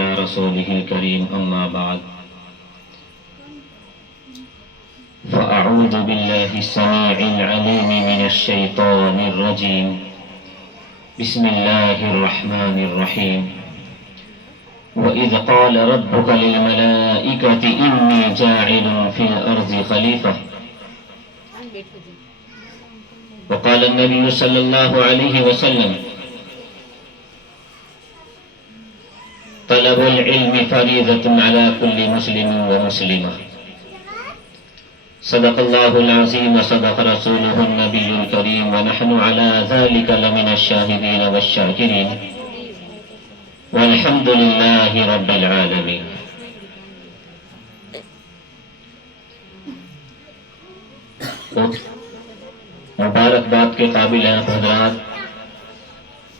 على رسوله الكريم أما بعد فأعوذ بالله السميع العليم من الشيطان الرجيم بسم الله الرحمن الرحيم وإذ قال ربك للملائكة إني جاعل في الأرض خليفة وقال النبي صلى الله عليه وسلم طلب العلم فريضة على كل مسلم ومسلمة صدق الله العظيم وصدق رسوله النبي الكريم ونحن على ذلك لمن الشاهدين والشاكرين والحمد لله رب العالمين. مبارکباد کے قابل ہیں حضرات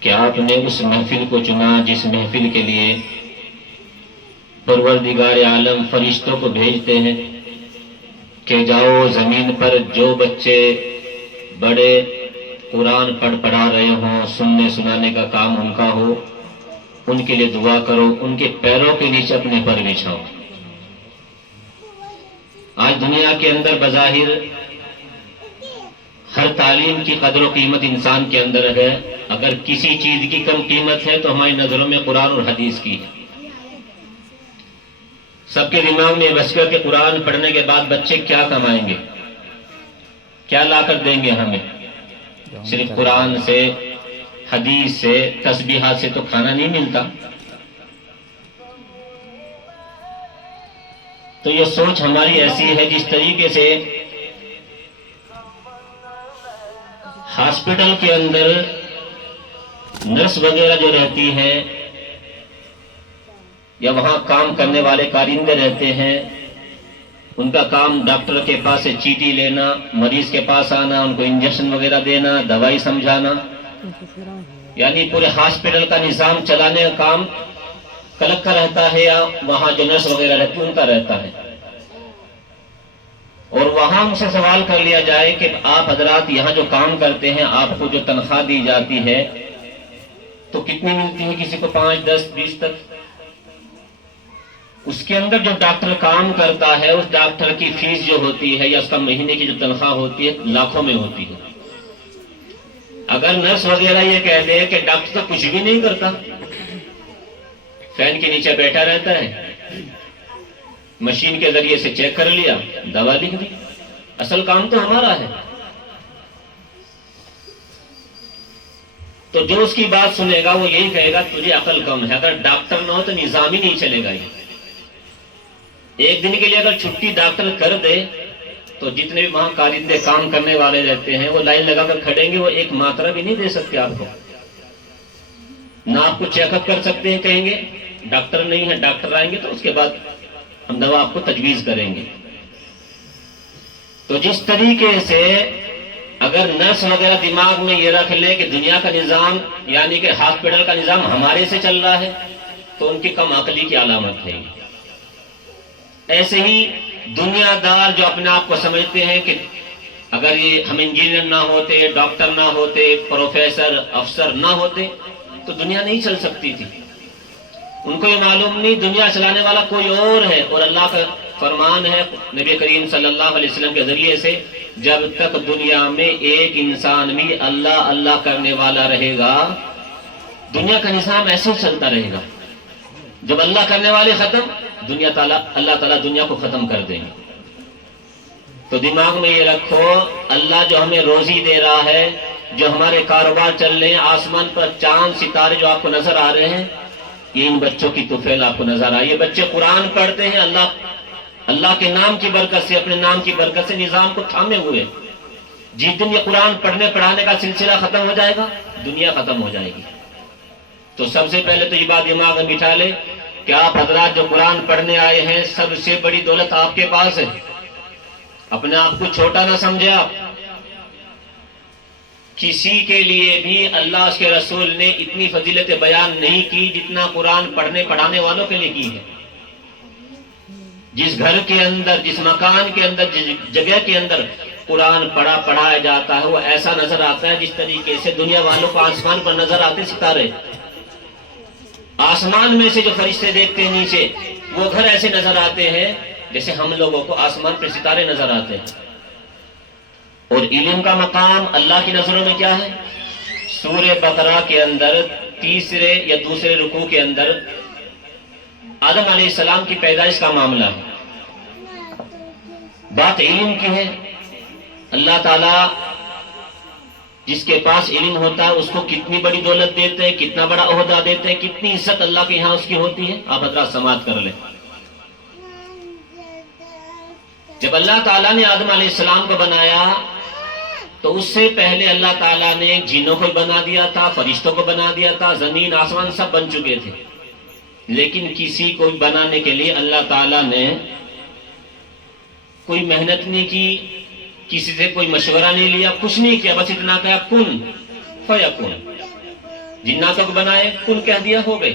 کہ آپ نے اس محفل کو چنا جس محفل کے لیے پروردگار عالم فرشتوں کو بھیجتے ہیں کہ جاؤ زمین پر جو بچے بڑے قرآن پڑھا رہے ہوں، سننے سنانے کا کام ان کا ہو، ان کے لیے دعا کرو، ان کے پیروں کے نیچے اپنے پر بچھاؤ. آج دنیا کے اندر بظاہر ہر تعلیم کی قدر و قیمت انسان کے اندر ہے. اگر کسی چیز کی کم قیمت ہے تو ہماری نظروں میں قرآن اور حدیث کی ہے. سب کے دماغ میں بس کر کے قرآن پڑھنے کے بعد بچے کیا کمائیں گے، کیا لا کر دیں گے ہمیں. صرف قرآن سے، حدیث سے، تسبیحات سے تو کھانا نہیں ملتا. تو یہ سوچ ہماری ایسی ہے جس طریقے سے ہاسپٹل کے اندر نرس وغیرہ جو رہتی ہے یا وہاں کام کرنے والے کارندے رہتے ہیں، ان کا کام ڈاکٹر کے پاس سے چیٹی لینا، مریض کے پاس آنا، ان کو انجیکشن وغیرہ دینا، دوائی سمجھانا، یعنی پورے ہاسپٹل کا نظام چلانے کا کام کلک کا رہتا ہے یا وہاں جو نرس وغیرہ رہتی ہے ان کا رہتا ہے. اور وہاں ہم سے سوال کر لیا جائے کہ آپ حضرات یہاں جو کام کرتے ہیں آپ کو جو تنخواہ دی جاتی ہے تو کتنی ملتی ہے؟ کسی کو 5, 10, 20 تک. اس کے اندر جو ڈاکٹر کام کرتا ہے اس ڈاکٹر کی فیس جو ہوتی ہے یا اس کا مہینے کی جو تنخواہ ہوتی ہے لاکھوں میں ہوتی ہے. اگر نرس وغیرہ یہ کہہ دے کہ ڈاکٹر تو کچھ بھی نہیں کرتا، فین کے نیچے بیٹھا رہتا ہے، مشین کے ذریعے سے چیک کر لیا، دوا لکھ دی، اصل کام تو ہمارا ہے، تو جو اس کی بات سنے گا وہ یہی کہے گا تجھے عقل کم ہے. اگر ڈاکٹر نہ ہو تو نظام ہی نہیں چلے گا. ایک دن کے لیے اگر چھٹی ڈاکٹر کر دے تو جتنے بھی وہاں کارندے کام کرنے والے رہتے ہیں وہ لائن لگا کر کھڑیں گے، وہ ایک ماترا بھی نہیں دے سکتے آپ کو، نہ آپ کو چیک اپ کر سکتے ہیں. کہیں گے ڈاکٹر نہیں ہے، ڈاکٹر آئیں گے تو اس کے بعد ہم دوا آپ کو تجویز کریں گے. تو جس طریقے سے اگر نرس وغیرہ دماغ میں یہ رکھ لے کہ دنیا کا نظام یعنی کہ ہاسپٹل کا نظام ہمارے سے چل رہا ہے تو ان کی کم عقلی کی علامت ہے. ایسے ہی دنیا دار جو اپنے آپ کو سمجھتے ہیں کہ اگر یہ ہم انجینئر نہ ہوتے، ڈاکٹر نہ ہوتے، پروفیسر، افسر نہ ہوتے تو دنیا نہیں چل سکتی تھی. ان کو یہ معلوم نہیں دنیا چلانے والا کوئی اور ہے. اور اللہ کا فرمان ہے نبی کریم صلی اللہ علیہ وسلم کے ذریعے سے، جب تک دنیا میں ایک انسان بھی اللہ اللہ کرنے والا رہے گا دنیا کا نظام ایسے چلتا رہے گا. جب اللہ کرنے والے ختم، اللہ تعالیٰ دنیا کو ختم کر دیں گے. تو دماغ میں یہ رکھو اللہ جو ہمیں روزی دے رہا ہے، جو ہمارے کاروبار چل رہے ہیں، آسمان پر چاند ستارے جو آپ کو نظر آ رہے ہیں، یہ ان بچوں کی طفیل آپ کو نظر آئی. یہ بچے قرآن پڑھتے ہیں، اللہ کے نام کی برکت سے، اپنے نام کی برکت سے نظام کو تھامے ہوئے. جس دن یہ قرآن پڑھنے پڑھانے کا سلسلہ ختم ہو جائے گا دنیا ختم ہو جائے گی. تو سب سے پہلے تو یہ بات دماغ میں بٹھا لے کہ آپ حضرات جو قرآن پڑھنے آئے ہیں سب سے بڑی دولت آپ کے پاس ہے. اپنے آپ کو چھوٹا نہ سمجھے. آپ کسی کے لیے بھی اللہ اس کے رسول نے اتنی فضیلت بیان نہیں کی جتنا قرآن پڑھنے پڑھانے والوں کے لیے کی ہے. جس گھر کے اندر، جس مکان کے اندر، جس جگہ کے اندر قرآن پڑھایا جاتا ہے وہ ایسا نظر آتا ہے جس طریقے سے دنیا والوں کو آسمان پر نظر آتے ستارے. آسمان میں سے جو فرشتے دیکھتے ہیں نیچے، وہ گھر ایسے نظر آتے ہیں جیسے ہم لوگوں کو آسمان پہ ستارے نظر آتے ہیں۔ اور علم کا مقام اللہ کی نظروں میں کیا ہے؟ سورہ بقرہ کے اندر تیسرے یا دوسرے رکوع کے اندر آدم علیہ السلام کی پیدائش کا معاملہ ہے، بات علم کی ہے۔ اللہ تعالیٰ جس کے پاس علم ہوتا ہے اس کو کتنی بڑی دولت دیتے ہیں، کتنا بڑا عہدہ دیتے ہیں، کتنی عزت اللہ کے یہاں اس کی ہوتی ہے، آپ حضرات سماعت کر لیں۔ جب اللہ تعالیٰ نے آدم علیہ السلام کو بنایا تو اس سے پہلے اللہ تعالیٰ نے جنوں کو بنا دیا تھا، فرشتوں کو بنا دیا تھا، زمین آسمان سب بن چکے تھے، لیکن کسی کو بنانے کے لیے اللہ تعالیٰ نے کوئی محنت نہیں کی، کسی سے کوئی مشورہ نہیں لیا، کچھ نہیں کیا، بس اتنا کہا کن فیکون۔ جناتوں کو بنائے کن کہہ دیا، ہو گئے۔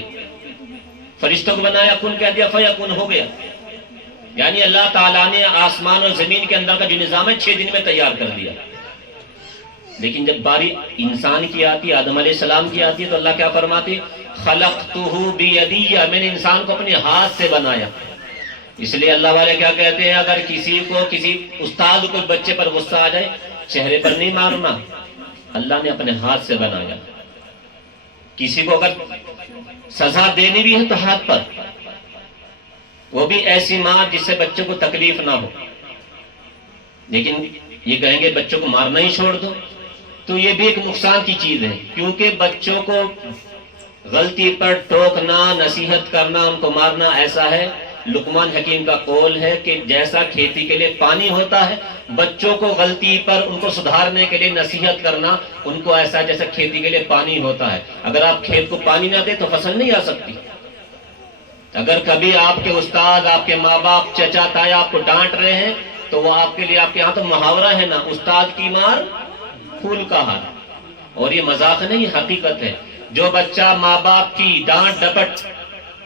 فرشتوں کو بنایا کن کہہ دیا، فیکون، ہو گیا۔ یعنی اللہ تعالیٰ نے آسمان اور زمین کے اندر کا جو نظام ہے 6 دن میں تیار کر دیا۔ لیکن جب باری انسان کی آتی، آدم علیہ السلام کی آتی ہے، تو اللہ کیا فرماتے؟ خلقتہ بیدی، میں نے انسان کو اپنے ہاتھ سے بنایا۔ اس لیے اللہ والے کیا کہتے ہیں، اگر کسی استاد کو بچے پر غصہ آ جائے، چہرے پر نہیں مارنا، اللہ نے اپنے ہاتھ سے بنایا۔ کسی کو اگر سزا دینی بھی ہے تو ہاتھ پر، وہ بھی ایسی ماں جس سے بچوں کو تکلیف نہ ہو۔ لیکن یہ کہیں گے بچوں کو مارنا ہی چھوڑ دو، تو یہ بھی ایک نقصان کی چیز ہے، کیونکہ بچوں کو غلطی پر ٹوکنا، نصیحت کرنا، ان کو مارنا ایسا ہے، لقمان حکیم کا قول ہے کہ جیسا کھیتی کے لیے پانی ہوتا ہے، بچوں کو غلطی پر ان کو سدھارنے کے لیے نصیحت کرنا ان کو ایسا جیسا کھیتی کے لیے پانی ہوتا ہے۔ اگر آپ کھیت کو پانی نہ دیں تو فصل نہیں آ سکتی۔ اگر کبھی آپ کے استاد، آپ کے ماں باپ، چچا تایا آپ کو ڈانٹ رہے ہیں تو وہ آپ کے لیے، آپ کے یہاں تو محاورہ ہے نا، استاد کی مار پھول کا ہار، اور یہ مذاق نہیں، یہ حقیقت ہے۔ جو بچہ ماں باپ کی ڈانٹ ڈپٹ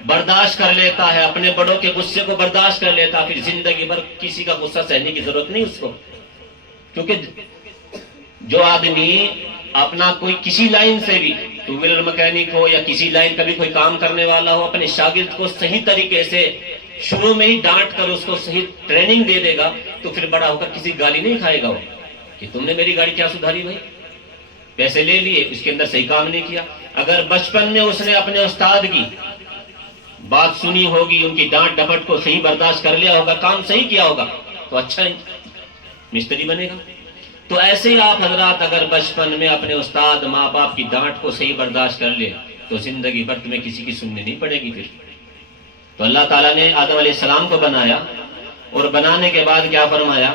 برداشت کر لیتا ہے، اپنے بڑوں کے غصے کو برداشت کر لیتا ہے، پھر زندگی بھر کسی کا غصہ سہنے کی ضرورت نہیں اس کو۔ کیونکہ جو آدمی اپنا کوئی کسی لائن سے بھی، ٹو ویلر مکینک ہو یا کسی لائن کا بھی کوئی کام کرنے والا ہو، اپنے شاگرد کو صحیح طریقے سے شروع میں ہی ڈانٹ کر اس کو صحیح ٹریننگ دے دے گا تو پھر بڑا ہو کر کسی گالی نہیں کھائے گا وہ کہ تم نے میری گاڑی کیا سدھاری بھائی، پیسے لے لیے، اس کے اندر صحیح کام نہیں کیا۔ اگر بچپن میں اس نے اپنے استاد کی بات سنی ہوگی، ان کی ڈانٹ ڈپٹ کو صحیح برداشت کر لیا ہوگا، کام صحیح کیا ہوگا، تو اچھا مستری بنے گا۔ تو ایسے ہی آپ حضرات اگر بچپن میں اپنے استاد، ماں باپ کی ڈانٹ کو صحیح برداشت کر لے تو زندگی بھر تمہیں کسی کی سننی نہیں پڑے گی۔ پھر تو اللہ تعالیٰ نے آدم علیہ السلام کو بنایا، اور بنانے کے بعد کیا فرمایا؟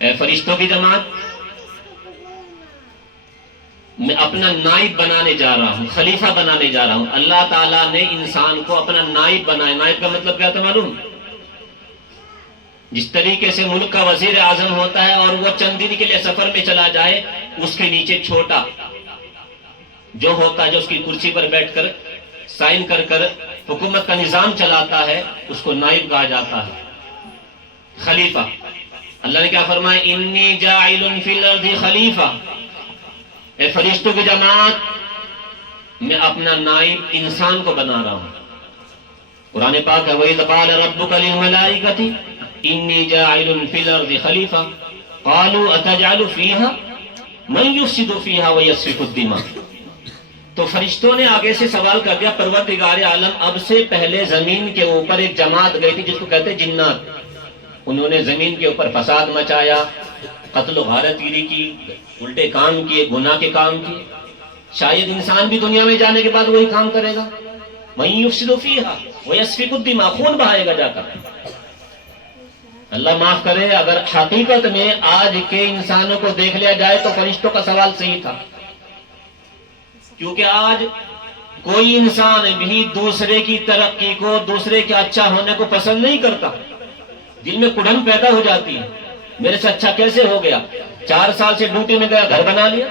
اے فرشتوں کی جماعت، میں اپنا نائب بنانے جا رہا ہوں، خلیفہ بنانے جا رہا ہوں۔ اللہ تعالیٰ نے انسان کو اپنا نائب بنایا۔ نائب کا مطلب کیا تھا معلوم؟ جس طریقے سے ملک کا وزیر اعظم ہوتا ہے اور وہ چند دن کے لیے سفر میں چلا جائے، اس کے نیچے چھوٹا جو ہوتا ہے، جو اس کی کرسی پر بیٹھ کر سائن کر کر حکومت کا نظام چلاتا ہے، اس کو نائب کہا جاتا ہے، خلیفہ۔ اللہ نے کیا فرمایا؟ انی جاعل فی الارض خلیفہ، اے فرشتوں کی جماعت، میں اپنا نائب انسان کو بنا رہا ہوں۔ قرآن پاک ہے وَإِذْ قَالَ رَبُّكَ لِلْمَلَائِكَةِ إِنِّي جَاعِلٌ فِي الْأَرْضِ خَلِيفَةً قَالُوا أَتَجْعَلُ فِيهَا مَن يُفْسِدُ فِيهَا وَيَسْفِكُ الدِّمَاءَ۔ تو فرشتوں نے آگے سے سوال کر دیا، پروردگار عالم، اب سے پہلے زمین کے اوپر ایک جماعت گئی تھی جس کو کہتے جنات، انہوں نے زمین کے اوپر فساد مچایا، قتل و غارت گیری کی، الٹے کام کیے، گناہ کے کام کیے۔ شاید انسان بھی دنیا میں جانے کے بعد وہی کام کرے گا، وہیں یفسد فیہا ویسفک الدماء، خون بہائے گا جا کر۔ اللہ معاف کرے، اگر حقیقت میں آج کے انسانوں کو دیکھ لیا جائے تو فرشتوں کا سوال صحیح تھا، کیونکہ آج کوئی انسان بھی دوسرے کی ترقی کو، دوسرے کے اچھا ہونے کو پسند نہیں کرتا، دل میں کڑن پیدا ہو جاتی ہے، میرے سے اچھا کیسے ہو گیا؟ 4 سال سے ڈیوٹی میں گیا، گھر بنا لیا،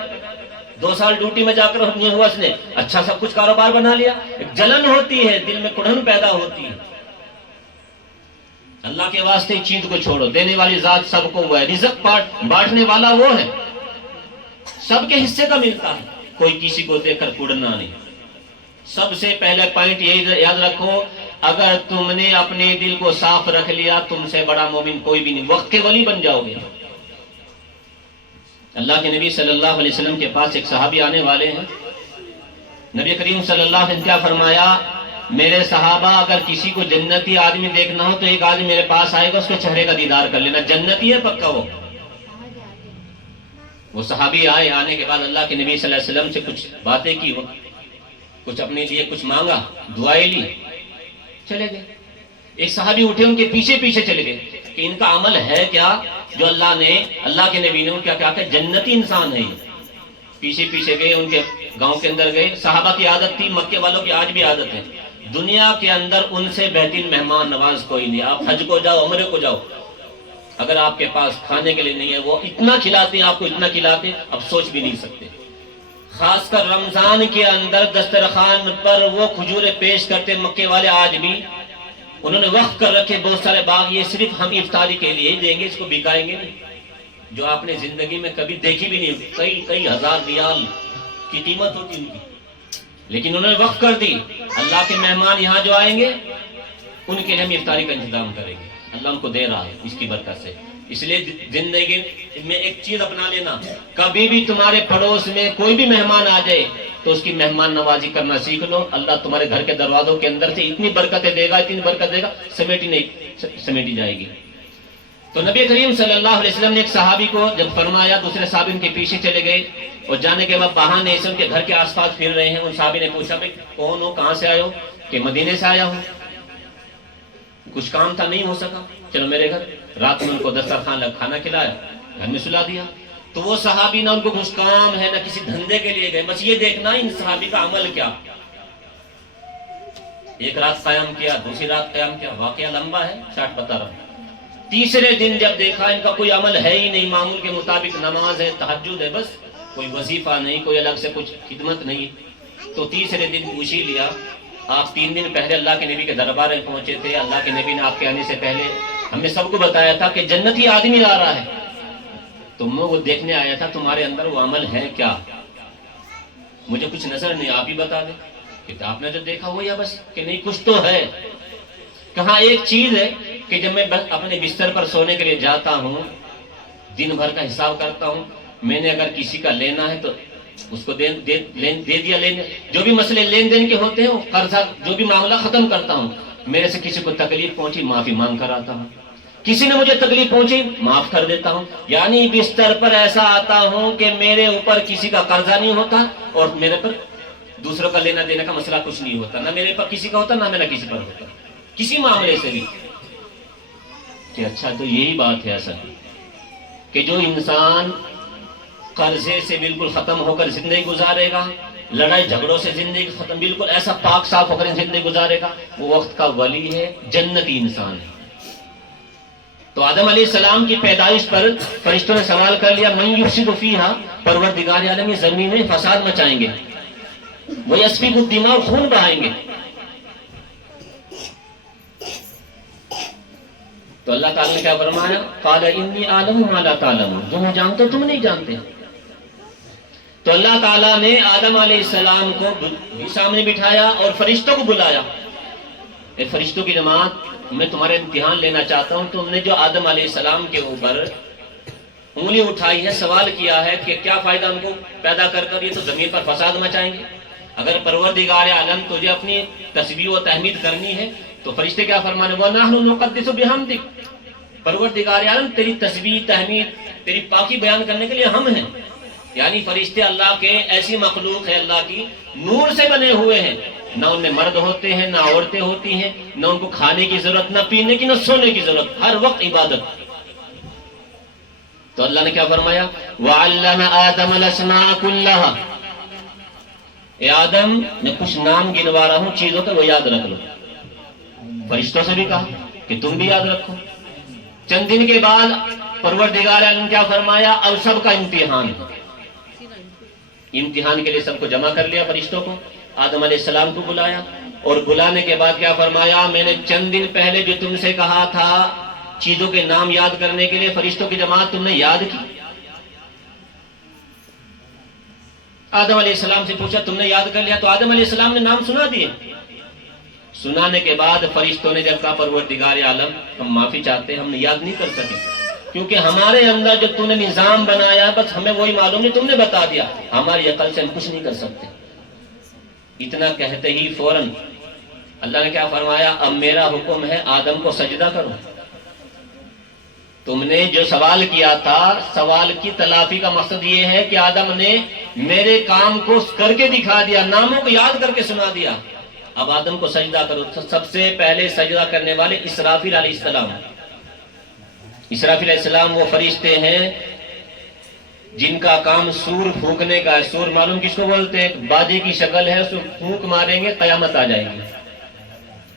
2 سال ڈیوٹی میں جا کر یہ ہوا اس نے اچھا سب کچھ کاروبار بنا لیا۔ ایک جلن ہوتی ہے، دل میں کڑن پیدا ہوتی ہے۔ اللہ کے واسطے چیز کو چھوڑو، دینے والی ذات سب کو وہ ہے، رزق بانٹنے والا وہ ہے، سب کے حصے کا ملتا ہے۔ کوئی کسی کو دیکھ کر کڑنا نہیں. سب سے پہلے پوائنٹ یہی یاد رکھو، اگر تم نے اپنے دل کو صاف رکھ لیا، تم سے بڑا مومن کوئی بھی نہیں، وقت کے ولی بن جاؤ گے. اللہ کے نبی صلی اللہ علیہ وسلم کے پاس ایک صحابی آنے والے ہیں. نبی کریم صلی اللہ علیہ وسلم کیا فرمایا، میرے صحابہ اگر کسی کو جنتی آدمی دیکھنا ہو تو ایک آدمی میرے پاس آئے گا، اس کے چہرے کا دیدار کر لینا، جنتی ہے پکا. وہ صحابی آئے، آنے کے بعد اللہ کے نبی صلی اللہ علیہ وسلم سے کچھ باتیں کی، کچھ اپنے لیے کچھ مانگا، دعائیں لی، چلے گئے. ایک صحابی اٹھے، ان کے پیچھے پیچھے چلے گئے کہ ان کا عمل ہے کیا جو اللہ کے نبی نے کیا کہا کہ جنتی انسان ہے یہ. پیچھے پیچھے گئے، ان کے گاؤں کے اندر گئے. صحابہ کی عادت تھی، مکے والوں کی آج بھی عادت ہے، دنیا کے اندر ان سے بہترین مہمان نواز کوئی نہیں. آپ حج کو جاؤ، عمرے کو جاؤ، اگر آپ کے پاس کھانے کے لیے نہیں ہے، وہ اتنا کھلاتے ہیں آپ کو، اتنا کھلاتے اب سوچ بھی نہیں سکتے. خاص کر رمضان کے اندر دسترخوان پر وہ کھجورے پیش کرتے مکے والے، آج بھی انہوں نے وقف کر رکھے بہت سارے باغ، یہ صرف ہم افطاری کے لیے ہی دیں گے، اس کو بکائیں گے نہیں. جو آپ نے زندگی میں کبھی دیکھی بھی نہیں، کئی ہزار ریال کی قیمت ہوتی ان کی، لیکن انہوں نے وقف کر دی. اللہ کے مہمان یہاں جو آئیں گے ان کے لیے ہم افطاری کا انتظام کریں گے. اللہ ہم کو دے رہا ہے اس کی برکت سے. اس لیے زندگی میں ایک چیز اپنا لینا، کبھی بھی تمہارے پڑوس میں کوئی بھی مہمان آ جائے تو اس کی مہمان نوازی کرنا سیکھ لو. اللہ تمہارے گھر کے دروازوں کے اندر سے اتنی برکتیں دے گا، اتنی برکت دے گا، سمیٹی جائے گی. تو نبی کریم صلی اللہ علیہ وسلم نے ایک صحابی کو جب فرمایا، دوسرے صحابی ان کے پیچھے چلے گئے اور جانے کے بعد بہانے سے ان کے گھر کے آس پاس پھر رہے ہیں. ان صحابی نے پوچھا، بھائی کون ہو، کہاں سے آئے ہو؟ کہ مدینے سے آیا ہوں، کچھ کام تھا نہیں ہو سکا، چلو میرے گھر. رات میں ان کو دسترخوان لگ کھانا کھلایا، گھر میں سلا دیا. تو وہ صحابی نہ ان کو کچھ کام ہے نہ کسی دھندے کے لیے گئے، بس یہ دیکھنا ان صحابی کا عمل کیا. ایک رات قیام کیا، دوسری رات قیام کیا، واقعہ لمبا ہے، شارٹ بتا رہا ہوں. تیسرے دن جب دیکھا ان کا کوئی عمل ہے ہی نہیں، معمول کے مطابق نماز ہے، تہجد ہے، بس کوئی وظیفہ نہیں، کوئی الگ سے کچھ خدمت نہیں. تو تیسرے دن پوچھ ہی لیا، آپ 3 دن پہلے اللہ کے نبی کے دربار میں پہنچے تھے، اللہ کے نبی نے آپ کے آنے سے پہلے ہم نے سب کو بتایا تھا کہ جنتی آدمی آ رہا ہے، تو میں وہ دیکھنے آیا تھا، تمہارے اندر وہ عمل ہے کیا؟ مجھے کچھ نظر نہیں، آپ ہی بتا دیں کہ آپ نے جو دیکھا وہ یا بس کہ نہیں کچھ تو ہے. کہاں ایک چیز ہے کہ جب میں اپنے بستر پر سونے کے لیے جاتا ہوں، دن بھر کا حساب کرتا ہوں، میں نے اگر کسی کا لینا ہے تو اس کو دے دیا، جو بھی مسئلے لین دین کے ہوتے ہیں، قرضہ جو بھی معاملہ ختم کرتا ہوں. میرے سے کسی کو تکلیف پہنچی، معافی مانگ کر آتا ہوں. کسی نے مجھے تکلیف پہنچی، معاف کر دیتا ہوں. یعنی بستر پر ایسا آتا ہوں کہ میرے اوپر کسی کا قرضہ نہیں ہوتا اور میرے پر دوسروں کا لینا دینے کا مسئلہ کچھ نہیں ہوتا، نہ میرے پر کسی کا ہوتا نہ میرا کسی پر ہوتا، کسی معاملے سے بھی. کہ اچھا تو یہی بات ہے اصل، کہ جو انسان قرضے سے بالکل ختم ہو کر زندگی گزارے گا، لڑائی جھگڑوں سے زندگی ختم، بالکل ایسا پاک صاف ہو کر زندگی گزارے گا، وہ وقت کا ولی ہے، جنتی انسان ہے. تو آدم علیہ السلام کی پیدائش پر فرشتوں نے سوال کر لیا، من یفسد فیہا، پروردگار عالم یہ زمین میں فساد مچائیں گے، ویسفک الدماء، خون بہائیں گے. تو اللہ تعالیٰ نے کیا فرمایا، قال انی اعلم ما لا تعلمون، جو میں جانتا ہوں تم نہیں جانتے. تو اللہ تعالیٰ نے آدم علیہ السلام کو سامنے بٹھایا اور فرشتوں کو بلایا. اے فرشتوں کی جماعت، میں تمہارے امتحان لینا چاہتا ہوں. تم نے جو آدم علیہ السلام کے اوپر انگلی اٹھائی ہے، سوال کیا ہے کہ کیا فائدہ ان کو پیدا کر یہ تو زمین پر فساد مچائیں گے. اگر پروردگار عالم تجھے اپنی تسبیح و تحمید کرنی ہے تو فرشتے کیا فرمانے، وَنَحْنُ نُقَدِّسُ بِحَمْدِكَ، پروردگار عالم تیری تسبیح تحمید تیری پاکی بیان کرنے کے لیے ہم ہیں. یعنی فرشتے اللہ کے ایسی مخلوق ہے، اللہ کی نور سے بنے ہوئے ہیں، نہ ان میں مرد ہوتے ہیں نہ عورتیں ہوتی ہیں، نہ ان کو کھانے کی ضرورت، نہ پینے کی، نہ سونے کی ضرورت، ہر وقت عبادت. تو اللہ نے کیا فرمایا، وَعَلَّمَ آدَمَ الْأَسْمَاءَ كُلَّهَا، اے آدم میں کچھ نام گنوا رہا ہوں چیزوں کا، وہ یاد رکھ لو. فرشتوں سے بھی کہا کہ تم بھی یاد رکھو. چند دن کے بعد پروردگار عالم کیا فرمایا، اب سب کا امتحان کے لیے سب کو جمع کر لیا، فرشتوں کو، آدم علیہ السلام کو بلایا اور بلانے کے بعد کیا فرمایا، میں نے چند دن پہلے جو تم سے کہا تھا چیزوں کے نام یاد کرنے کے لیے، فرشتوں کی جماعت تم نے یاد کی. آدم علیہ السلام سے پوچھا تم نے یاد کر لیا؟ تو آدم علیہ السلام نے نام سنا دیے. سنانے کے بعد فرشتوں نے جب کہا پروردگار عالم ہم معافی چاہتے ہیں، ہم نے یاد نہیں کر سکے، کیونکہ ہمارے اندر جو تم نے نظام بنایا بس ہمیں وہی معلوم نہیں، تم نے بتا دیا، ہماری عقل سے ہم کچھ نہیں کر سکتے. اتنا کہتے ہی فوراً اللہ نے کیا فرمایا؟ اب میرا حکم ہے آدم کو سجدہ کرو. تم نے جو سوال کیا تھا، سوال کی تلافی کا مقصد یہ ہے کہ آدم نے میرے کام کو کر کے دکھا دیا، ناموں کو یاد کر کے سنا دیا. اب آدم کو سجدہ کرو. سب سے پہلے سجدہ کرنے والے اسرافیل علیہ السلام. اسرافیل علیہ السلام وہ فرشتے ہیں جن کا کام سور پھونکنے کا ہے. سور معلوم کس کو بولتے ہیں؟ باجے کی شکل ہے، اس کو پھونک ماریں گے قیامت آ جائے گی.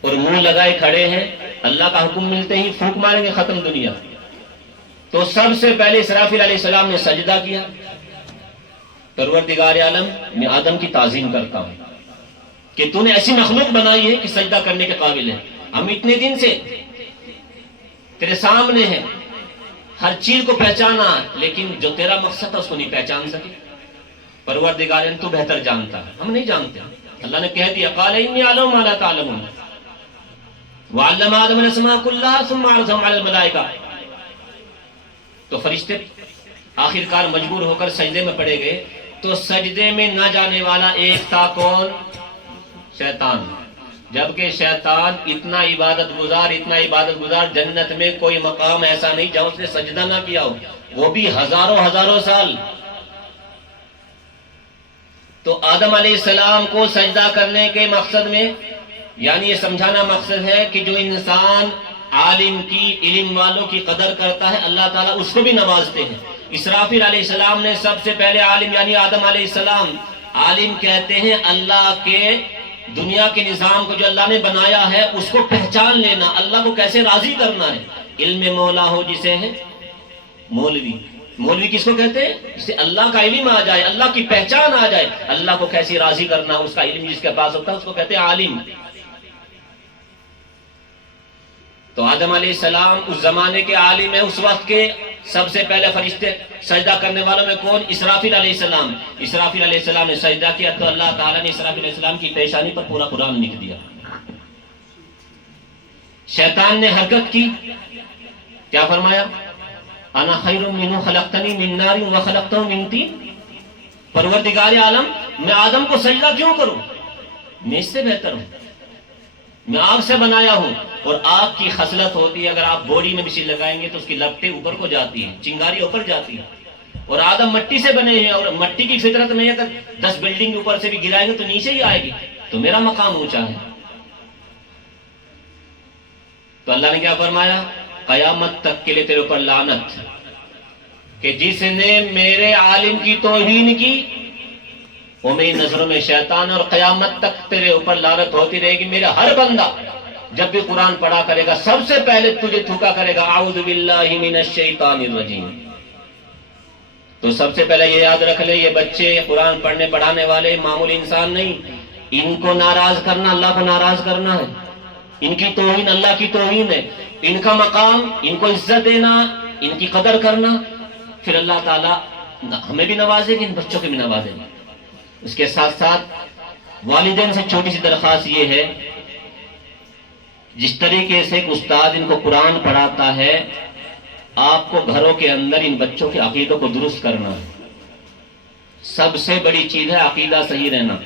اور منہ لگائے کھڑے ہیں، اللہ کا حکم ملتے ہی پھونک ماریں گے، ختم دنیا. تو سب سے پہلے اسرافیل علیہ السلام نے سجدہ کیا. پروردگار عالم میں آدم کی تعظیم کرتا ہوں کہ تو نے ایسی مخلوق بنائی ہے کہ سجدہ کرنے کے قابل ہے. ہم اتنے دن سے تیرے سامنے ہیں، ہر چیز کو پہچانا، لیکن جو تیرا مقصد تھا اس کو نہیں پہچان سکے. پروردگار عالم تو بہتر جانتا ہے، ہم نہیں جانتے. اللہ نے کہہ دیا قال انی اعلم ما لا تعلمون وعلم آدم الاسماء كلها ثم عرضهم على الملائکہ. تو فرشتے آخرکار مجبور ہو کر سجدے میں پڑے گئے. تو سجدے میں نہ جانے والا ایک تھا کون؟ شیطان. جبکہ شیطان اتنا عبادت گزار جنت میں کوئی مقام ایسا نہیں جہاں اس نے سجدہ نہ کیا ہو، وہ بھی ہزاروں سال. تو آدم علیہ السلام کو سجدہ کرنے کے مقصد میں یعنی یہ سمجھانا مقصد ہے کہ جو انسان عالم کی، علم والوں کی قدر کرتا ہے، اللہ تعالیٰ اس کو بھی نوازتے ہیں. اسرافیل علیہ السلام نے سب سے پہلے عالم یعنی آدم علیہ السلام. عالم کہتے ہیں اللہ کے دنیا کے نظام کو جو اللہ نے بنایا ہے اس کو پہچان لینا، اللہ کو کیسے راضی کرنا ہے. علم مولا ہو جسے ہے مولوی. مولوی کس کو کہتے ہیں؟ جسے اللہ کا علم آ جائے، اللہ کی پہچان آ جائے، اللہ کو کیسے راضی کرنا، اس کا علم جس کے پاس ہوتا ہے اس کو کہتے ہیں عالم. تو آدم علیہ السلام اس زمانے کے عالم ہے. اس وقت کے سب سے پہلے فرشتے سجدہ کرنے والوں میں کون؟ اسرافیل علیہ السلام. اسرافیل علیہ السلام نے سجدہ کیا تو اللہ تعالیٰ نے اسرافیل علیہ السلام کی پیشانی پر پورا قرآن لکھ دیا. شیطان نے حرکت کی، کیا فرمایا؟ انا خیر منہ خلقتنی من نار وخلقتہ من طین. پروردگار عالم میں آدم کو سجدہ کیوں کروں؟ میں اس سے بہتر ہوں، میں آگ سے بنایا ہوں. اور آگ کی خصلت ہوتی ہے، اگر آپ بوڑی میں مشین لگائیں گے تو اس کی لپٹیں اوپر کو جاتی ہیں، چنگاری اوپر جاتی ہے. اور آدم مٹی سے بنے ہیں، اور مٹی کی فطرت میں اگر 10 بلڈنگ اوپر سے بھی گرائیں گے تو نیچے ہی آئے گی. تو میرا مقام اونچا ہے. تو اللہ نے کیا فرمایا؟ قیامت تک کے لیے تیرے اوپر لعنت کہ جس نے میرے عالم کی توہین کی وہ میری نظروں میں شیطان، اور قیامت تک تیرے اوپر لعنت ہوتی رہے گی. میرا ہر بندہ جب بھی قرآن پڑھا کرے گا سب سے پہلے تجھے تھوکا کرے گا اعوذ باللہ من الشیطان الرجیم. تو سب سے پہلے یہ یاد رکھ لے، یہ بچے قرآن پڑھنے پڑھانے والے معمولی انسان نہیں. ان کو ناراض کرنا اللہ کو ناراض کرنا ہے، ان کی توہین اللہ کی توہین ہے. ان کا مقام، ان کو عزت دینا، ان کی قدر کرنا، پھر اللہ تعالیٰ ہمیں بھی نوازے گی، ان بچوں کو بھی نوازے گی. اس کے ساتھ ساتھ والدین سے چھوٹی سی درخواست یہ ہے، جس طریقے سے ایک استاد ان کو قرآن پڑھاتا ہے، آپ کو گھروں کے اندر ان بچوں کے عقیدوں کو درست کرنا ہے. سب سے بڑی چیز ہے عقیدہ صحیح رہنا.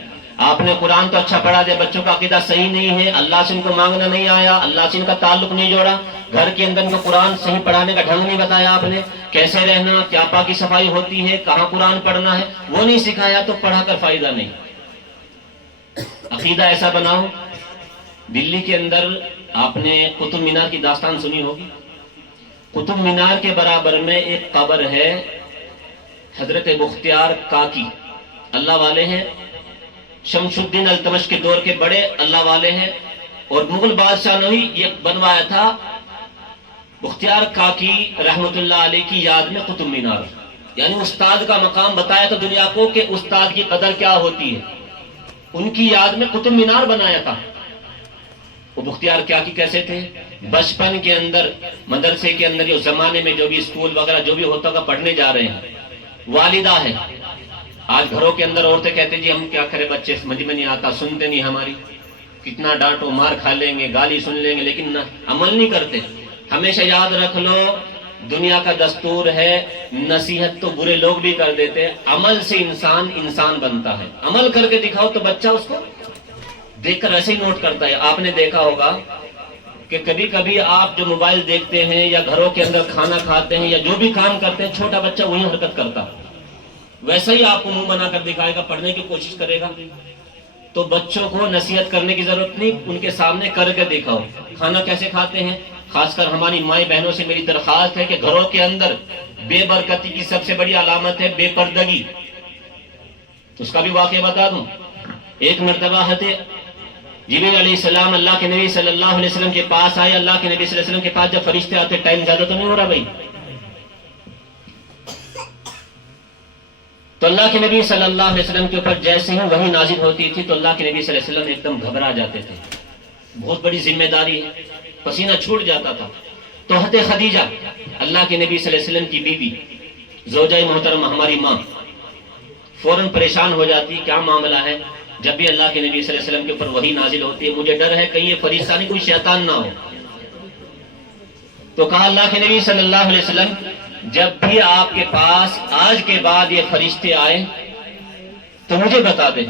آپ نے قرآن تو اچھا پڑھا دیا، بچوں کا عقیدہ صحیح نہیں ہے، اللہ سے ان کو مانگنا نہیں آیا، اللہ سے ان کا تعلق نہیں جوڑا، گھر کے اندر ان کو قرآن صحیح پڑھانے کا ڈھنگ نہیں بتایا، آپ نے کیسے رہنا، کیا پاکی صفائی ہوتی ہے، کہاں قرآن پڑھنا ہے وہ نہیں سکھایا، تو پڑھا کر فائدہ نہیں. عقیدہ ایسا بناؤ. دلی کے اندر آپ نے قطب مینار کی داستان سنی ہوگی. قطب مینار کے برابر میں ایک قبر ہے، حضرت بختیار کاکی اللہ والے ہیں، شمس الدین التمش کے دور کے بڑے اللہ والے ہیں. اور مغل بادشاہ نے ہی یہ بنوایا تھا بختیار کاکی رحمت اللہ علیہ کی یاد میں قطب مینار. یعنی استاد کا مقام بتایا تھا دنیا کو کہ استاد کی قدر کیا ہوتی ہے. ان کی یاد میں قطب مینار بنایا تھا. وہ بختیار کاکی کیسے تھے؟ بچپن کے اندر مدرسے کے اندر، اس زمانے میں جو بھی اسکول وغیرہ جو بھی ہوتا ہوگا، پڑھنے جا رہے ہیں، والدہ ہے آج گھروں کے اندر عورتیں کہتے جی ہم کیا کریں، بچے سمجھ میں نہیں آتا، سنتے نہیں ہماری، کتنا ڈانٹو مار کھا لیں گے، گالی سن لیں گے، لیکن عمل نہیں کرتے۔ ہمیشہ یاد رکھ لو، دنیا کا دستور ہے، نصیحت تو برے لوگ بھی کر دیتے، عمل سے انسان بنتا ہے۔ عمل کر کے دکھاؤ تو بچہ اس کو دیکھ کر ایسے ہی نوٹ کرتا ہے۔ آپ نے دیکھا ہوگا کہ کبھی کبھی آپ جو موبائل دیکھتے ہیں یا گھروں کے اندر کھانا کھاتے ہیں یا جو بھی کام کرتے ہیں، چھوٹا بچہ وہی حرکت کرتا، ویسا ہی آپ کو منہ بنا کر دکھائے گا، پڑھنے کی کوشش کرے گا۔ تو بچوں کو نصیحت کرنے کی ضرورت نہیں، ان کے سامنے کر کے دکھاؤ۔ کھانا کیسے کھاتے ہیں، خاص کر ہماری مائیں بہنوں سے میری درخواست ہے کہ گھروں کے اندر بے برکتی کی سب سے بڑی علامت ہے بے پردگی۔ اس کا بھی واقعہ بتا دوں۔ ایک مرتبہ جبریل علیہ السلام اللہ کے نبی صلی اللہ علیہ وسلم کے پاس آئے۔ اللہ کے نبی صلی اللہ علیہ وسلم کے پاس جب فرشتے آتے، ٹائم زیادہ تو نہیں ہو رہا بھائی، تو اللہ کے نبی صلی اللہ علیہ وسلم کے اوپر جیسے ہی وحی نازل ہوتی تھی تو اللہ کے نبی صلی اللہ علیہ وسلم ایک دم گھبرا جاتے تھے، بہت بڑی ذمہ داری ہے، پسینہ چھوٹ جاتا تھا۔ تو حضرت خدیجہ اللہ کے نبی صلی اللہ علیہ وسلم کی بیوی، زوجہ محترمہ، ہماری ماں، فوراً پریشان ہو جاتی، کیا معاملہ ہے؟ جب بھی اللہ کے نبی صلی اللہ علیہ وسلم کے اوپر وحی نازل ہوتی ہے، مجھے ڈر ہے کہیں یہ فرشتہ نہیں، کوئی شیطان نہ ہو۔ تو کہا اللہ کے نبی صلی اللہ علیہ وسلم، جب بھی آپ کے پاس آج کے بعد یہ فرشتے آئے تو مجھے بتا دیں،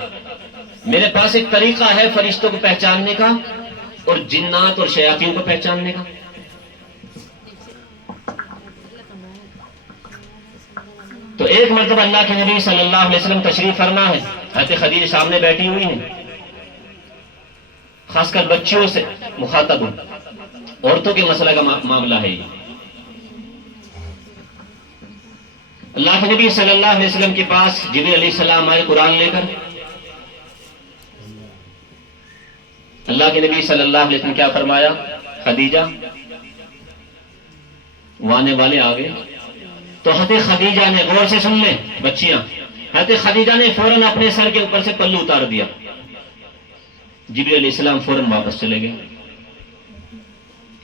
میرے پاس ایک طریقہ ہے فرشتوں کو پہچاننے کا اور جنات اور شیاطین کو پہچاننے کا۔ تو ایک مرتبہ اللہ کے نبی صلی اللہ علیہ وسلم تشریف فرما ہے، حضرت خدیجہ سامنے بیٹھی ہوئی ہیں، خاص کر بچیوں سے مخاطب ہوں، عورتوں کے مسئلہ کا معاملہ ہے یہ۔ اللہ کے نبی صلی اللہ علیہ وسلم کے پاس جبریل علیہ السلام آئے قرآن لے کر۔ اللہ کے نبی صلی اللہ علیہ وسلم کیا فرمایا؟ خدیجہ، وہ آنے والے آگے۔ تو حضرت خدیجہ نے، غور سے سن لیں بچیاں، حضرت خدیجہ نے فوراً اپنے سر کے اوپر سے پلو اتار دیا۔ جبریل علیہ السلام فوراً واپس چلے گئے۔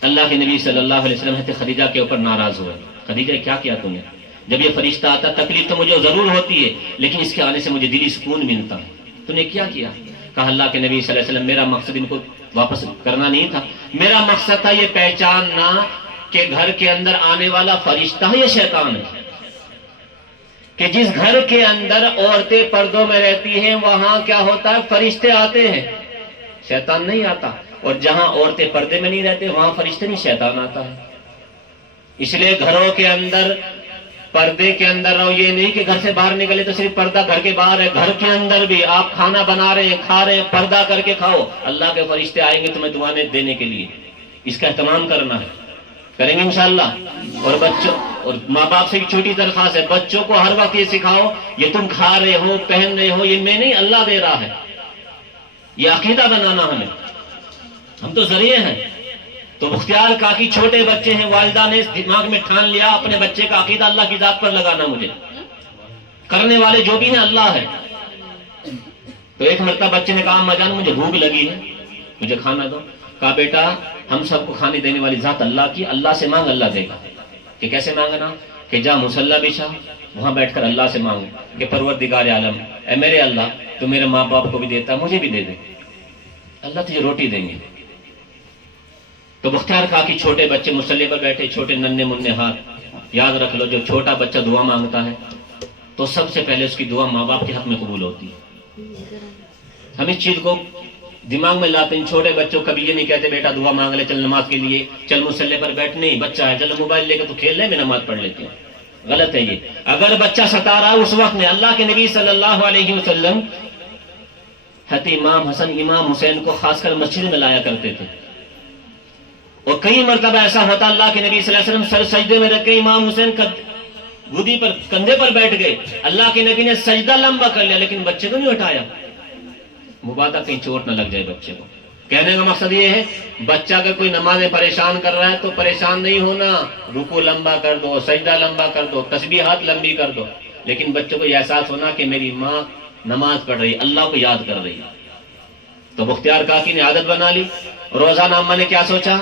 اللہ کے نبی صلی اللہ علیہ وسلم حضرت خدیجہ کے اوپر ناراض ہوئے۔ خدیجہ کیا کیا تم نے؟ جب یہ فرشتہ آتا تکلیف تو مجھے ضرور ہوتی ہے، لیکن اس کے آنے سے مجھے دلی سکون ملتا ہے، تو نے کیا کیا؟ کہا اللہ کے نبی صلی اللہ علیہ وسلم، میرا مقصد ان کو واپس کرنا نہیں تھا، میرا مقصد تھا یہ پہچاننا کہ گھر کے اندر آنے والا فرشتہ یہ شیطان ہے، کہ جس گھر کے اندر عورتیں پردوں میں رہتی ہیں وہاں کیا ہوتا ہے؟ فرشتے آتے ہیں، شیطان نہیں آتا، اور جہاں عورتیں پردے میں نہیں رہتے وہاں فرشتے نہیں، شیطان آتا ہے۔ اس لیے گھروں کے اندر پردے کے اندر رہو، یہ نہیں کہ گھر سے باہر نکلے تو صرف پردہ گھر کے باہر ہے، گھر کے اندر بھی آپ کھانا بنا رہے ہیں، کھا رہے ہیں، پردہ کر کے کھاؤ، اللہ کے فرشتے آئیں گے تمہیں دعائیں دینے کے لیے، اس کا اہتمام کرنا ہے، کریں گے انشاءاللہ۔ اور بچوں اور ماں باپ سے ایک چھوٹی درخواست ہے، بچوں کو ہر وقت یہ سکھاؤ، یہ تم کھا رہے ہو، پہن رہے ہو، یہ میں نہیں، اللہ دے رہا ہے، یہ عقیدہ بنانا ہمیں، ہم تو ذریعے ہیں۔ تو مختار کاکی چھوٹے بچے ہیں، والدہ نے دماغ میں ٹھان لیا اپنے بچے کا عقیدہ اللہ کی ذات پر لگانا، مجھے کرنے والے جو بھی ہیں اللہ ہے۔ تو ایک مرتبہ بچے نے کہا اما جان مجھے بھوک لگی ہے، مجھے کھانا دو۔ کہا بیٹا ہم سب کو کھانے دینے والی ذات اللہ کی، اللہ سے مانگ، اللہ دے گا۔ کہ کیسے مانگنا؟ کہ جا مصلی بچھا، وہاں بیٹھ کر اللہ سے مانگ کہ پروردگار عالم، اے میرے اللہ تو میرے ماں باپ کو بھی دیتا مجھے بھی دے دے، اللہ تجھے روٹی دیں گے۔ تو مختار کاکی چھوٹے بچے مصلی پر بیٹھے، چھوٹے ننھے منھے ہاتھ، یاد رکھ لو جو چھوٹا بچہ دعا مانگتا ہے تو سب سے پہلے اس کی دعا ماں باپ کے حق میں قبول ہوتی ہے۔ ہم اس چیز کو دماغ میں لاتے ہیں، چھوٹے بچوں کبھی یہ نہیں کہتے بیٹا دعا مانگ لے، چل نماز کے لیے، چل مصلی پر بیٹھ، نہیں، بچہ ہے چل موبائل لے کے تو کھیل لے، میں نماز پڑھ لیتے ہیں، غلط ہے یہ۔ اگر بچہ ستا رہا اس وقت میں اللہ کے نبی صلی اللہ علیہ وسلم حضرت امام حسن امام حسین کو خاص کر مسجد میں لایا کرتے تھے، اور کئی مرتبہ ایسا ہوتا اللہ کے نبی صلی اللہ علیہ وسلم سر سجدے میں رکھ کے امام حسین گودی پر کندھے پر بیٹھ گئے، اللہ کے نبی نے سجدہ لمبا کر لیا لیکن بچے کو نہیں اٹھایا، مبادہ کہیں چوٹ نہ لگ جائے بچے کو۔ کہنے کا مقصد یہ ہے بچہ اگر کوئی نماز میں پریشان کر رہا ہے تو پریشان نہیں ہونا، رکوع لمبا کر دو، سجدہ لمبا کر دو، تسبیحات لمبی کر دو، لیکن بچوں کو یہ احساس ہونا کہ میری ماں نماز پڑھ رہی، اللہ کو یاد کر رہی۔ تو مختار کاکی نے عادت بنا لی، روزانہ اماں نے کیا سوچا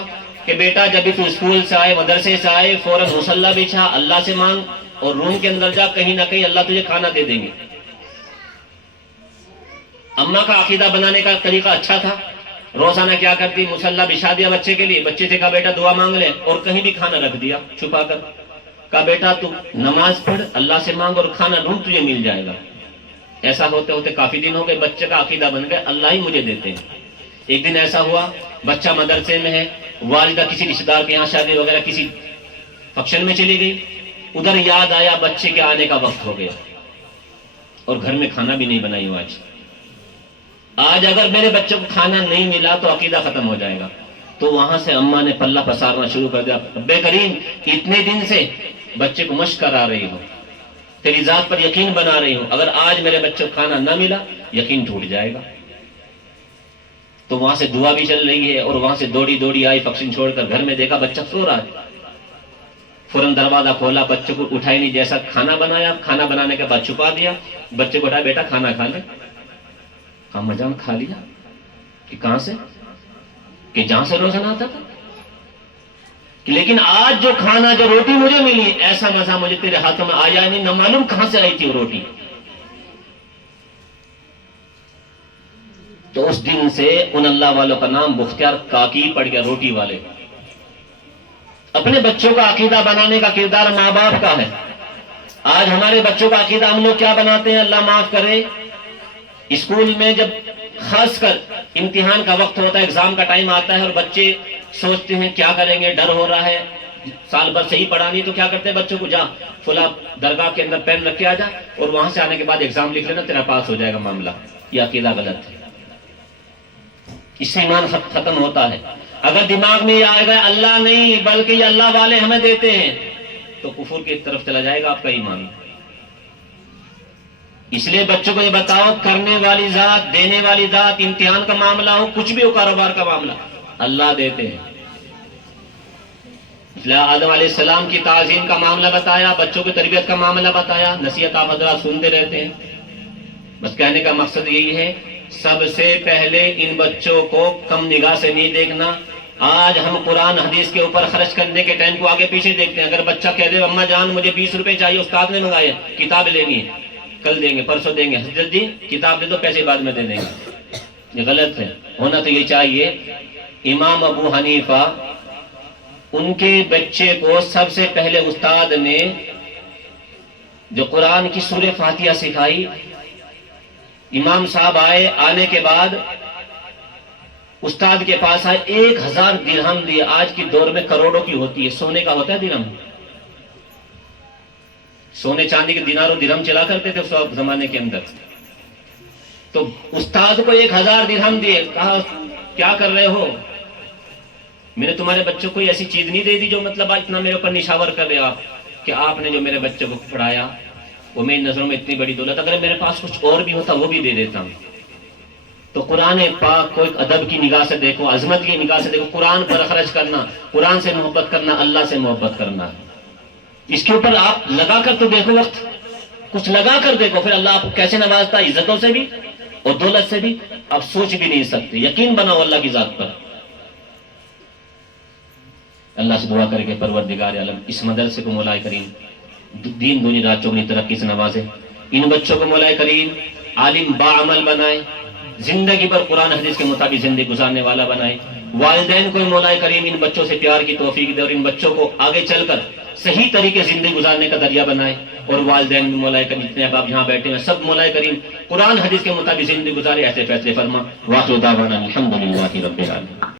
کہ بیٹا جب بھی تو اسکول سے آئے، مدرسے سے آئے، فوراً مصلی بچھا، اللہ سے مانگ، اور روم کے اندر جا، کہیں نہ کہیں اللہ تجھے کھانا دے دیں گے۔ اماں کا عقیدہ بنانے کا طریقہ اچھا تھا. روزانہ کیا کرتی, مصلی بچھا دیا بچے کے لیے, بچے سے کہا بیٹا دعا مانگ لے, اور کہیں بھی کھانا رکھ دیا چھپا کر. کہا بیٹا تو نماز پڑھ, اللہ سے مانگ, اور کھانا ڈھونڈ تجھے مل جائے گا. ایسا ہوتے ہوتے کافی دن ہو گئے, بچے کا عقیدہ بن گیا اللہ ہی مجھے دیتے ہیں. ایک دن ایسا ہوا, بچہ مدرسے میں ہے, والدہ کسی رشتے دار کے یہاں شادی وغیرہ کسی فنکشن میں چلی گئی, ادھر یاد آیا بچے کے آنے کا وقت ہو گیا اور گھر میں کھانا بھی نہیں بنائی ہوں. آج اگر میرے بچوں کو کھانا نہیں ملا تو عقیدہ ختم ہو جائے گا. تو وہاں سے اماں نے پلہ پسارنا شروع کر دیا, رب کریم اتنے دن سے بچے کو مشق کرا رہی ہوں, تیری ذات پر یقین بنا رہی ہوں, اگر آج میرے بچوں کو کھانا نہ ملا یقین ٹوٹ جائے گا. تو وہاں سے دعا بھی چل رہی ہے, اور وہاں سے دوڑی دوڑی آئی فنکشن چھوڑ کر, گھر میں دیکھا بچہ سو رہا ہے. فوراً دروازہ کھولا, بچوں کو اٹھائی نہیں, جیسا کھانا بنایا, کھانا بنانے کے بعد چھپا دیا. بچے کو اٹھایا, بیٹا کھانا کھا لے. کہا مجان کھا لیا. کہ کہاں سے؟ کہ جہاں سے روزانہ آتا تھا. لیکن آج جو کھانا, جو روٹی مجھے ملی, ایسا مزہ مجھے تیرے ہاتھوں میں آیا نہیں, نہ معلوم کہاں سے آئی تھی وہ روٹی. تو اس دن سے ان اللہ والوں کا نام مختار کاکی پڑ گیا, روٹی والے. اپنے بچوں کا عقیدہ بنانے کا کردار ماں باپ کا ہے. آج ہمارے بچوں کا عقیدہ ہم لوگ کیا بناتے ہیں, اللہ معاف کرے. اسکول میں جب خاص کر امتحان کا وقت ہوتا ہے, ایگزام کا ٹائم آتا ہے, اور بچے سوچتے ہیں کیا کریں گے, ڈر ہو رہا ہے, سال بھر صحیح پڑھا نہیں, تو کیا کرتے ہیں بچوں کو, جا فلاں درگاہ کے اندر پین رکھ کے آ جا, اور وہاں سے آنے کے بعد ایگزام لکھ لینا, تیرا پاس ہو جائے گا معاملہ. یہ عقیدہ غلط ہے, اس سے ایمان ختم ہوتا ہے. اگر دماغ میں یہ آئے گا اللہ نہیں بلکہ یہ اللہ والے ہمیں دیتے ہیں, تو کفر کی طرف چلا جائے گا آپ کا ایمان. اس لیے بچوں کو یہ بتاؤ, کرنے والی ذات, دینے والی ذات, امتحان کا معاملہ ہو, کچھ بھی ہو, کاروبار کا معاملہ, اللہ دیتے ہیں. اس لیے آدم علیہ السلام کی تعظیم کا معاملہ بتایا, بچوں کی تربیت کا معاملہ بتایا. نصیحت آپ حضرات سنتے رہتے ہیں. بس کہنے کا مقصد یہی ہے, سب سے پہلے ان بچوں کو کم نگاہ سے نہیں دیکھنا. آج ہم قرآن حدیث کے اوپر خرچ کرنے کے ٹائم کو آگے پیچھے دیکھتے ہیں. اگر بچہ کہہ دے اماں جان مجھے 20 روپے چاہیے, استاد نے منگائے, کتاب لینی ہے, کل دیں گے, پرسوں دیں گے, حضرت جی کتاب دے دو, پیسے بعد میں دے دیں گے. یہ غلط ہے. ہونا تو یہ چاہیے, امام ابو حنیفہ ان کے بچے کو سب سے پہلے استاد نے جو قرآن کی سورہ فاتحہ سکھائی, امام صاحب آئے, آنے کے بعد استاد کے پاس آئے, 1000 درہم دیے. آج کے دور میں کروڑوں کی ہوتی ہے, سونے کا ہوتا ہے درہم. سونے چاندی کے دینار و درہم چلا کرتے تھے اس زمانے کے اندر. تو استاد کو 1000 درہم دیے. کہا کیا کر رہے ہو, میں نے تمہارے بچوں کو ایسی چیز نہیں دے دی جو مطلب اتنا میرے اوپر نشاور کر رہے آپ, کہ آپ نے جو میرے بچوں کو پڑھایا وہ میری نظروں میں اتنی بڑی دولت, اگر میرے پاس کچھ اور بھی ہوتا وہ بھی دے دیتا ہوں. تو قرآن پاک کو ایک ادب کی نگاہ سے دیکھو, عظمت کی نگاہ سے دیکھو. قرآن پر خرچ کرنا, قرآن سے محبت کرنا, اللہ سے محبت کرنا. اس کے اوپر آپ لگا کر تو دیکھو, وقت کچھ لگا کر دیکھو, پھر اللہ آپ کو کیسے نوازتا ہے, عزتوں سے بھی اور دولت سے بھی آپ سوچ بھی نہیں سکتے. یقین بناؤ اللہ کی ذات پر. اللہ سے دعا کرے کہ پروردگار عالم اس مدرسے کو مولا کریم دین دنیا رات چوگنی ترقی سے نوازے. ان بچوں کو مولا کریم عالم باعمل بنائے, زندگی پر قرآن حدیث کے مطابق زندگی گزارنے والا بنائے. والدین کو مولا کریم ان بچوں سے پیار کی توفیق دے, اور ان بچوں کو آگے چل کر صحیح طریقے سے زندگی گزارنے کا ذریعہ بنائے. اور والدین بھی مولا کریم, جتنے اب آپ یہاں بیٹھے ہیں سب مولا کریم قرآن حدیث کے مطابق زندگی گزارے, ایسے فیصلے فرما. واخر دعوانا الحمدللہ رب العالمین.